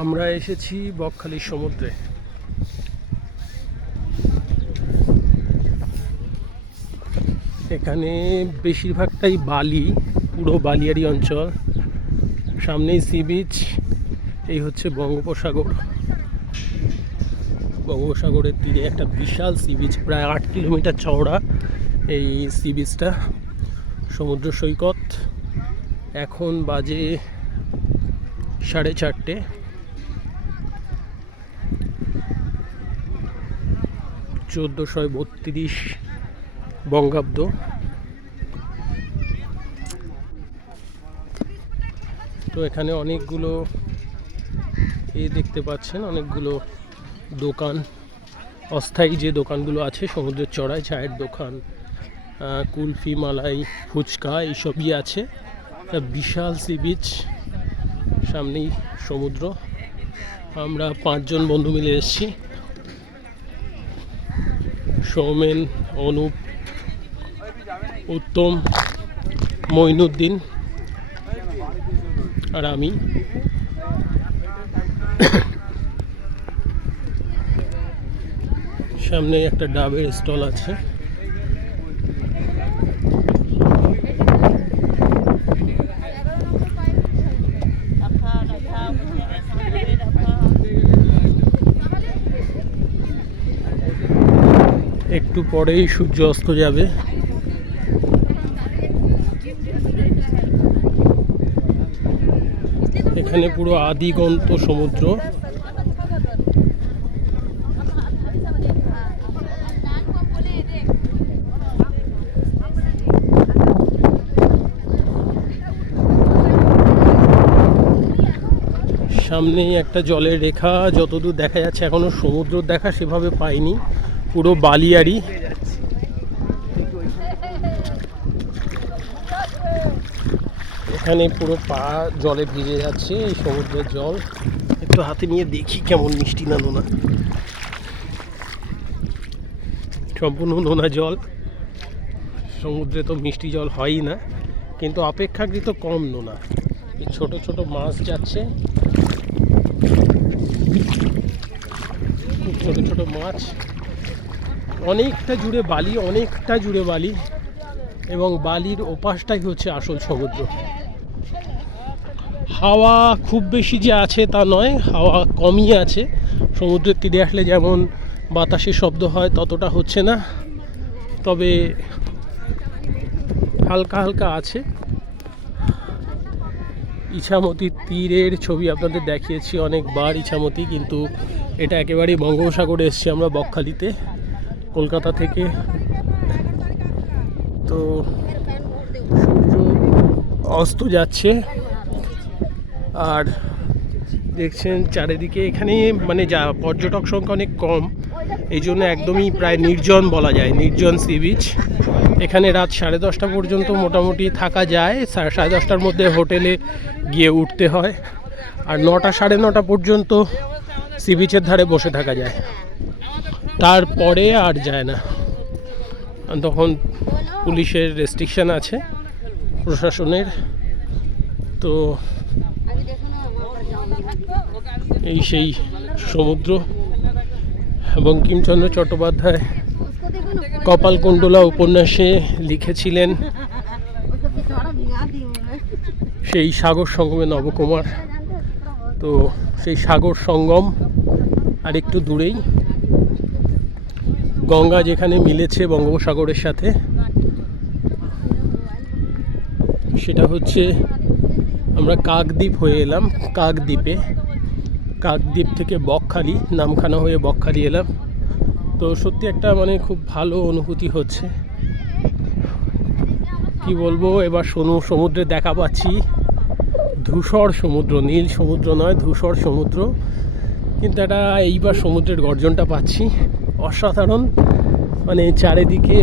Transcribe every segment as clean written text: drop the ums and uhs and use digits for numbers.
আমরা এসেছি বকখালির সমুদ্রে। এখানে বেশিরভাগটাই বালি, পুরো বালিয়াড়ি অঞ্চল। সামনেই সি বিচ। এই হচ্ছে বঙ্গোপসাগর। বঙ্গোপসাগরের তীরে একটা বিশাল সি বিচ, প্রায় 8 কিলোমিটার চওড়া এই সি বিচটা, সমুদ্র সৈকত। এখন বাজে 4:30, 1432 বঙ্গাব্দ। তো এখানে অনেকগুলো দেখতে পাচ্ছেন, অনেকগুলো দোকান, অস্থায়ী যে দোকানগুলো আছে সমুদ্রের চড়ায়, চায়ের দোকান, কুলফি, মালাই, ফুচকা এইসবই আছে। একটা বিশাল সি বিচ, সামনেই সমুদ্র। আমরা 5 জন বন্ধু মিলে এসেছি, সৌমেন, অনুপ, উত্তম, মঈনুদ্দিন আর আমি। সামনে একটা ডাবের স্টল আছে। একটু পরেই সূর্য অস্ত যাবে। এখানে পুরো আদিগন্ত সমুদ্র। সামনেই একটা জলের রেখা, যতদূর দেখা যাচ্ছে এখনো সমুদ্র দেখা সেভাবে পাইনি, পুরো বালিয়াড়ি। এখানে পুরো পা জলে ভিজে যাচ্ছে, এই সমুদ্রের জল। একটু হাতে নিয়ে দেখি কেমন মিষ্টি না নোনা। সম্পূর্ণ নোনা জল। সমুদ্রে তো মিষ্টি জল হয়ই না, কিন্তু অপেক্ষাকৃত কম নোনা। এই ছোট ছোট মাছ যাচ্ছে, ছোট ছোট মাছ। অনেকটা জুড়ে বালি, অনেকটা জুড়ে বালি, এবং বালির ওপাশটাই হচ্ছে আসল সমুদ্র। হাওয়া খুব বেশি যে আছে তা নয়, হাওয়া কমই আছে। সমুদ্রের তীরে আসলে যেমন বাতাসের শব্দ হয় ততটা হচ্ছে না, তবে হালকা হালকা আছে। ইছামতির তীরের ছবি আপনাদের দেখিয়েছি অনেকবার, ইছামতি, কিন্তু এটা একেবারেই বঙ্গোপসাগরে এসেছি আমরা, বকখালিতে, কলকাতা থেকে। তো সূর্য অস্ত যাচ্ছে, আর দেখছেন চারিদিকে এখানে মানে যা পর্যটক সংখ্যা অনেক কম, এই জন্য একদমই প্রায় নির্জন বলা যায়, নির্জন সি বিচ। এখানে রাত 10:30 পর্যন্ত মোটামুটি থাকা যায়। 10:30টার মধ্যে হোটেলে গিয়ে উঠতে হয়, আর 9টা, 9:30 পর্যন্ত সি বিচের ধারে বসে থাকা যায়। তারপরে আর যায় না, তখন পুলিশের রেস্ট্রিকশন আছে, প্রশাসনের। তো এই সেই সমুদ্র। বঙ্কিমচন্দ্র চট্টোপাধ্যায় কপালকুণ্ডলা উপন্যাসে লিখেছিলেন সেই সাগর সঙ্গমে নবকুমার। তো সেই সাগর সঙ্গম আর একটু দূরেই গঙ্গা যেখানে মিলেছে বঙ্গোপসাগরের সাথে, সেটা হচ্ছে আমরা কাকদ্বীপ হয়ে এলাম। কাকদ্বীপ থেকে বকখালি, নামখানা হয়ে বকখালি এলাম। তো সত্যি একটা মানে খুব ভালো অনুভূতি হচ্ছে, কি বলবো। এবার সমুদ্রে দেখা পাচ্ছি ধূসর সমুদ্র, নীল সমুদ্র নয়, ধূসর সমুদ্র। কিন্তু এটা এইবার সমুদ্রের গর্জনটা পাচ্ছি, অসাধারণ। মানে চারিদিকে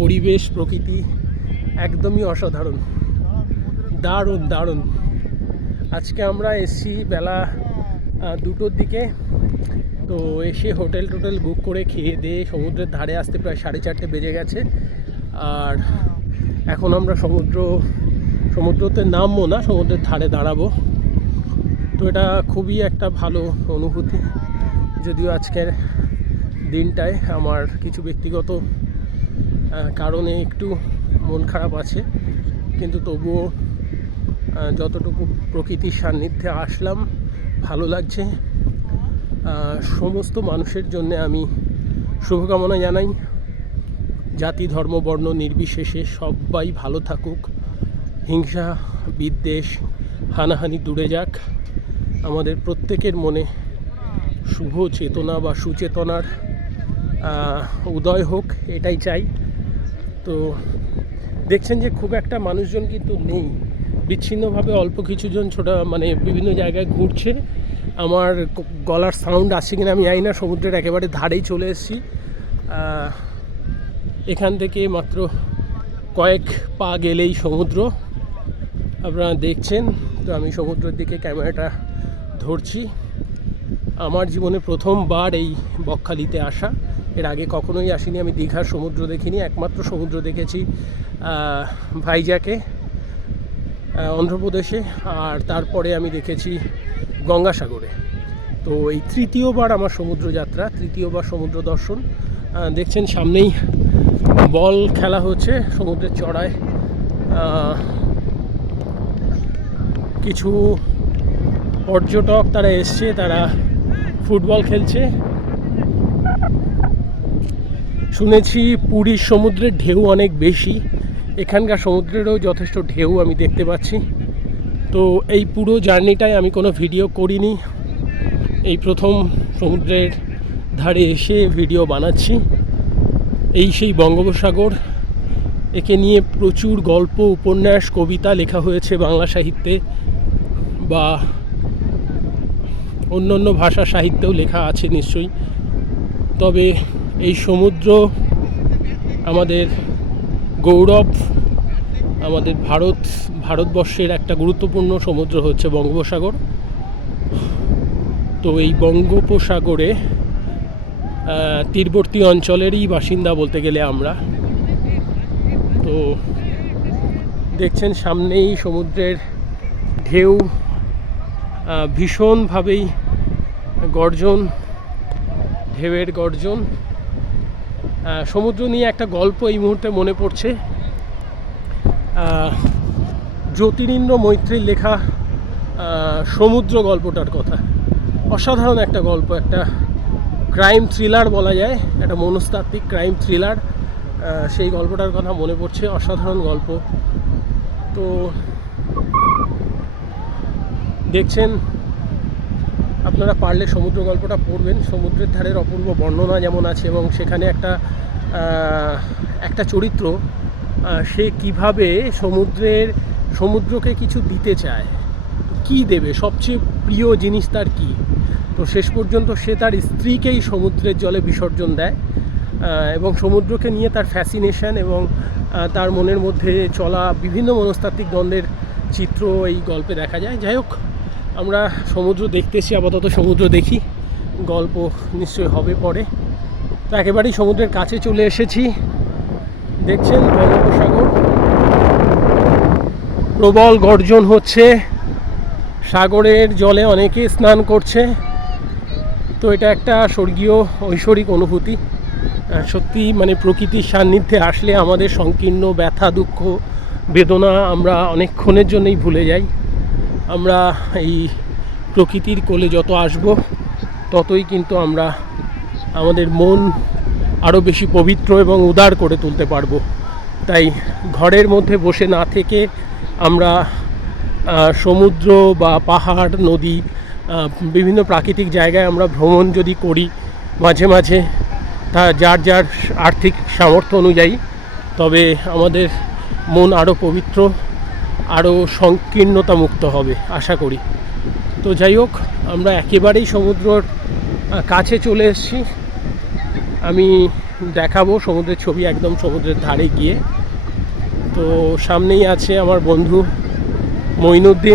পরিবেশ, প্রকৃতি একদমই অসাধারণ, দারুণ দারুণ। আজকে আমরা এসছি বেলা 2টোর দিকে। তো এসে হোটেল বুক করে খেয়ে দিয়ে সমুদ্রের ধারে আসতে প্রায় 4:30 বেজে গেছে। আর এখন আমরা সমুদ্রতে নামবো না, সমুদ্রের ধারে দাঁড়াবো। তো এটা খুবই একটা ভালো অনুভূতি। যদিও আজকের দিনটায় আমার কিছু ব্যক্তিগত কারণে একটু মন খারাপ আছে, কিন্তু তবুও যতটুকু প্রকৃতির সান্নিধ্যে আসলাম ভালো লাগছে। সমস্ত মানুষের জন্য আমি শুভকামনা জানাই। জাতি ধর্ম বর্ণ নির্বিশেষে সবাই ভালো থাকুক, হিংসা বিদ্বেষ হানাহানি দূরে যাক, আমাদের প্রত্যেকের মনে শুভ চেতনা বা সুচেতনার উদয় হোক, এটাই চাই। তো দেখছেন যে খুব একটা মানুষজন কিন্তু নেই, বিচ্ছিন্নভাবে অল্প কিছুজন মানে বিভিন্ন জায়গায় ঘুরছে। আমার গলার সাউন্ড আসছে কিনা আমি জানি না। সমুদ্রের একেবারে ধারেই চলে এসেছি। এখান থেকে মাত্র কয়েক পা গেলেই সমুদ্র, আপনারা দেখছেন। তো আমি সমুদ্রের দিকে ক্যামেরাটা ধরছি। আমার জীবনে প্রথমবার এই বকখালিতে আসা, এর আগে কখনোই আসিনি। আমি দীঘার সমুদ্র দেখিনি, একমাত্র সমুদ্র দেখেছি ভাইজ্যাকে অন্ধ্রপ্রদেশে, আর তারপরে আমি দেখেছি গঙ্গাসাগরে। তো এই তৃতীয়বার আমার সমুদ্র যাত্রা, তৃতীয়বার সমুদ্র দর্শন। দেখছেন সামনেই বল খেলা হচ্ছে সমুদ্রের চড়ায়। কিছু পর্যটক তারা এসছে, তারা ফুটবল খেলছে। শুনেছি পুরীর সমুদ্রের ঢেউ অনেক বেশি, এখানকার সমুদ্রেরও যথেষ্ট ঢেউ আমি দেখতে পাচ্ছি। তো এই পুরো জার্নিটায় আমি কোনো ভিডিও করিনি, এই প্রথম সমুদ্রের ধারে এসে ভিডিও বানাচ্ছি। এই সেই বঙ্গোপসাগর, একে নিয়ে প্রচুর গল্প উপন্যাস কবিতা লেখা হয়েছে বাংলা সাহিত্যে, বা অন্য অন্য ভাষা সাহিত্যেও লেখা আছে নিশ্চয়ই। তবে এই সমুদ্র আমাদের গৌরব, আমাদের ভারতবর্ষের একটা গুরুত্বপূর্ণ সমুদ্র হচ্ছে বঙ্গোপসাগর। তো এই বঙ্গোপসাগরে তীরবর্তী অঞ্চলেরই বাসিন্দা বলতে গেলে আমরা। তো দেখছেন সামনেই সমুদ্রের ঢেউ ভীষণভাবেই গর্জন, ঢেউয়ের গর্জন। সমুদ্র নিয়ে একটা গল্প এই মুহূর্তে মনে পড়ছে, জ্যোতিরিন্দ্র মৈত্রীর লেখা সমুদ্র গল্পটার কথা। অসাধারণ একটা গল্প, একটা ক্রাইম থ্রিলার বলা যায়, একটা মনস্তাত্ত্বিক ক্রাইম থ্রিলার। সেই গল্পটার কথা মনে পড়ছে, অসাধারণ গল্প। তো দেখছেন, আপনারা পারলে সমুদ্র গল্পটা পড়বেন। সমুদ্রের ধারের অপূর্ব বর্ণনা যেমন আছে, এবং সেখানে একটা চরিত্র, সে কিভাবে সমুদ্রকে কিছু দিতে চায়, কি দেবে, সবচেয়ে প্রিয় জিনিস তার কি, তো শেষ পর্যন্ত সে তার স্ত্রীকেই সমুদ্রের জলে বিসর্জন দেয়। এবং সমুদ্রকে নিয়ে তার ফ্যাসিনেশন এবং তার মনের মধ্যে চলা বিভিন্ন মনস্তাত্ত্বিক দ্বন্দ্বের চিত্র এই গল্পে দেখা যায়। যাই হোক, আমরা সমুদ্র দেখতেছি, আপাতত সমুদ্র দেখি, গল্প নিশ্চয়ই হবে পরে। তো একেবারেই সমুদ্রের কাছে চলে এসেছি। দেখছেন বঙ্গোপসাগর, প্রবল গর্জন হচ্ছে, সাগরের জলে অনেকে স্নান করছে। তো এটা একটা স্বর্গীয় ঐশ্বরিক অনুভূতি। সত্যি মানে প্রকৃতির সান্নিধ্যে আসলে আমাদের সংকীর্ণ ব্যথা দুঃখ বেদনা আমরা অনেকক্ষণের জন্যই ভুলে যাই। আমরা এই প্রকৃতির কোলে যত আসব ততই কিন্তু আমরা আমাদের মন আরও বেশি পবিত্র এবং উদার করে তুলতে পারবো। তাই ঘরের মধ্যে বসে না থেকে আমরা সমুদ্র বা পাহাড় নদী বিভিন্ন প্রাকৃতিক জায়গায় আমরা ভ্রমণ যদি করি মাঝে মাঝে, তা যার যার আর্থিক সামর্থ্য অনুযায়ী, তবে আমাদের মন আরও পবিত্র, আরও সংকীর্ণতা মুক্ত হবে আশা করি। তো যাই হোক, আমরা একেবারেই সমুদ্রর কাছে চলে এসেছি। আমি দেখাবো সমুদ্রের ছবি একদম সমুদ্রের ধারে গিয়ে। তো সামনেই আছে আমার বন্ধু মঈনুদ্দিন।